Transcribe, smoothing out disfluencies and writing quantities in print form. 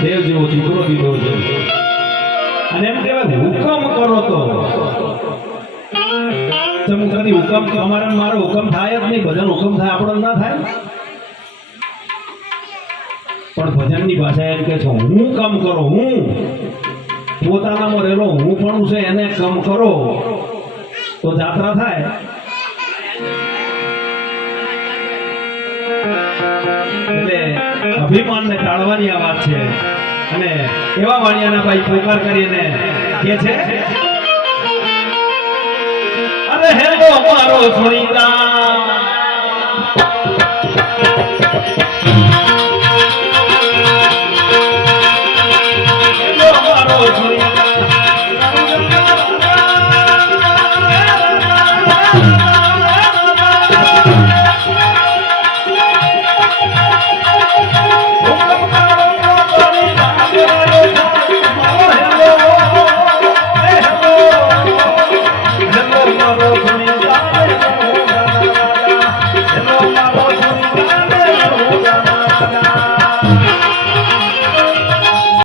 દેવ જેવો દીકરો દીધો છે અને એમ કહેવાય હુકમ કરો તો તમે કદી હુકમ તમારે મારો હુકમ થાય જ નહીં ભજન હુકમ થાય આપણો ના થાય પણ ભજનની ભાષા એમ કે છે હું કામ કરો હું પોતાનામાં રહેલો હું પણ છે એને કામ કરો તો જાત્રા થાય એટલે અભિમાનને ટાળવાની આ વાત છે અને એવા વાણિયાના ભાઈ પોકાર કરીને કે છે અરે હે તો મારો સોનીતા